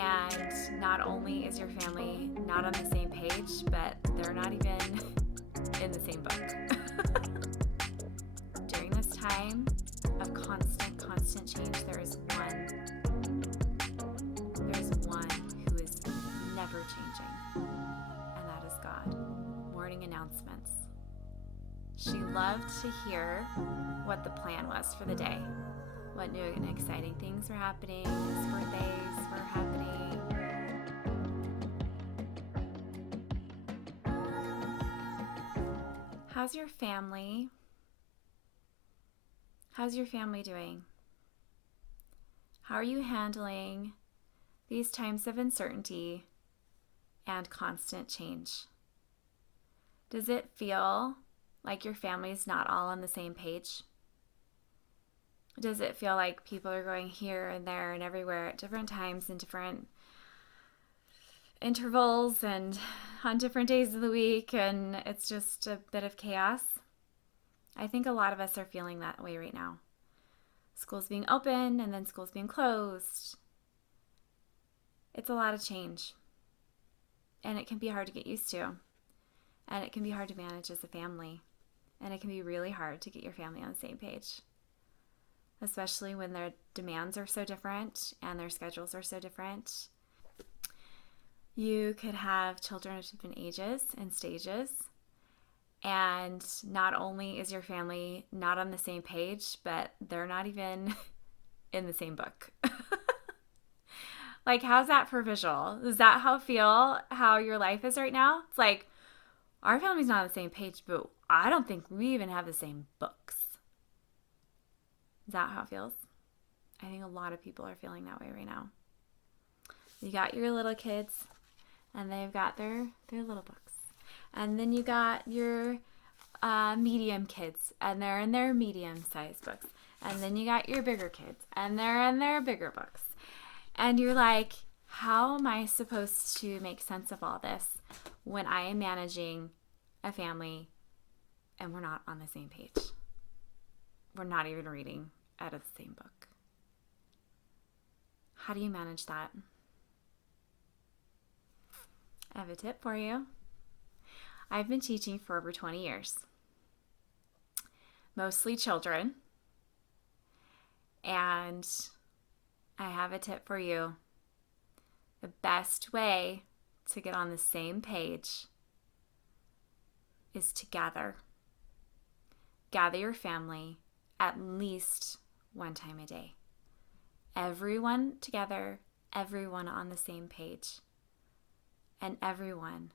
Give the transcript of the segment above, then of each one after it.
And not only is your family not on the same page, but they're not even in the same book. During this time of constant change, there is one who is never changing, and that is God. Morning announcements. She loved to hear what the plan was for the day, what new and exciting things were happening, his birthdays were happening. How's your family? How's your family doing? How are you handling these times of uncertainty and constant change? Does it feel like your family's not all on the same page? Does it feel like people are going here and there and everywhere at different times and different intervals and on different days of the week, and it's just a bit of chaos? I think a lot of us are feeling that way right now. School's being open and then school's being closed. It's a lot of change, and it can be hard to get used to, and it can be hard to manage as a family, and it can be really hard to get your family on the same page, especially when their demands are so different and their schedules are so different. You could have children of different ages and stages, and not only is your family not on the same page, but they're not even in the same book. Like, how's that for visual? Does that how your life is right now? It's like, our family's not on the same page, but I don't think we even have the same books. Is that how it feels? I think a lot of people are feeling that way right now. You got your little kids, and they've got their little books. And then you got your medium kids, and they're in their medium-sized books. And then you got your bigger kids, and they're in their bigger books. And you're like, how am I supposed to make sense of all this when I am managing a family and we're not on the same page? We're not even reading out of the same book. How do you manage that? I have a tip for you. I've been teaching for over 20 years, mostly children, and I have a tip for you. The best way to get on the same page is to gather your family at least one time a day. Everyone together, everyone on the same page, and everyone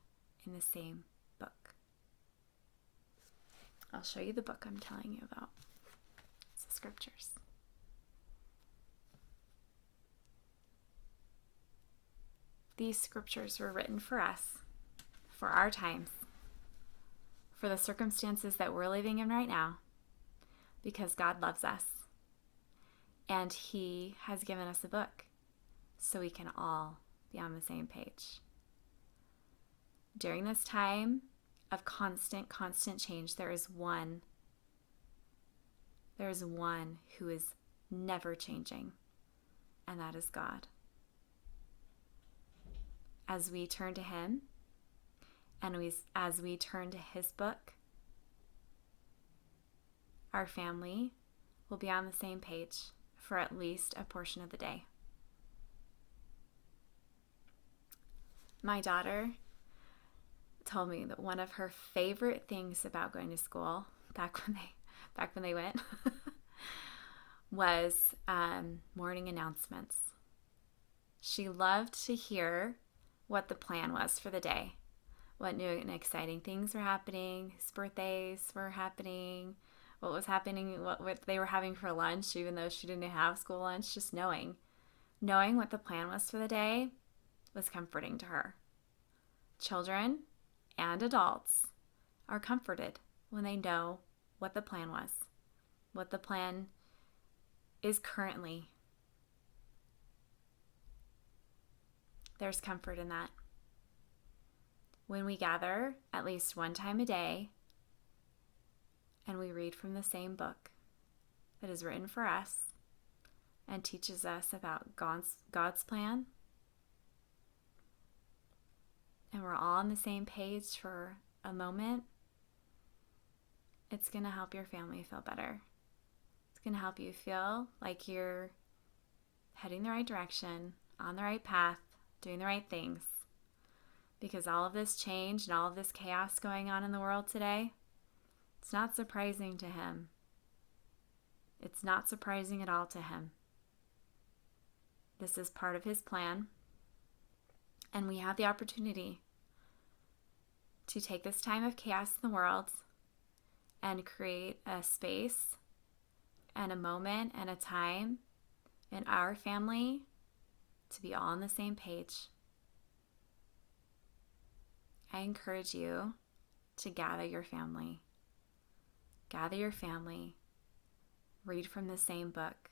in the same book. I'll show you the book I'm telling you about. It's the scriptures. These scriptures were written for us, for our times, for the circumstances that we're living in right now, because God loves us, and He has given us a book so we can all be on the same page. During this time of constant change, there is one who is never changing, and that is God. As we turn to Him, and as we turn to His book, our family will be on the same page for at least a portion of the day. My daughter told me that one of her favorite things about going to school back when they went was morning announcements. She loved to hear what the plan was for the day, what new and exciting things were happening, whose birthdays were happening, what was happening, what they were having for lunch, even though she didn't have school lunch. Just knowing what the plan was for the day was comforting to her. Children and adults are comforted when they know what the plan was, what the plan is currently. There's comfort in that. When we gather at least one time a day and we read from the same book that is written for us and teaches us about God's plan, and we're all on the same page for a moment, it's going to help your family feel better. It's going to help you feel like you're heading the right direction, on the right path, doing the right things. Because all of this change and all of this chaos going on in the world today, it's not surprising to him. It's not surprising at all to him. This is part of his plan. And we have the opportunity to take this time of chaos in the world and create a space and a moment and a time in our family to be all on the same page. I encourage you to gather your family. Gather your family. Read from the same book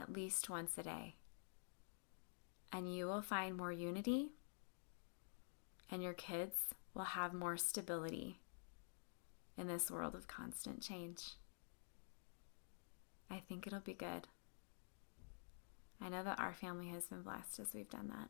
at least once a day. And you will find more unity, and your kids will have more stability in this world of constant change. I think it'll be good. I know that our family has been blessed as we've done that.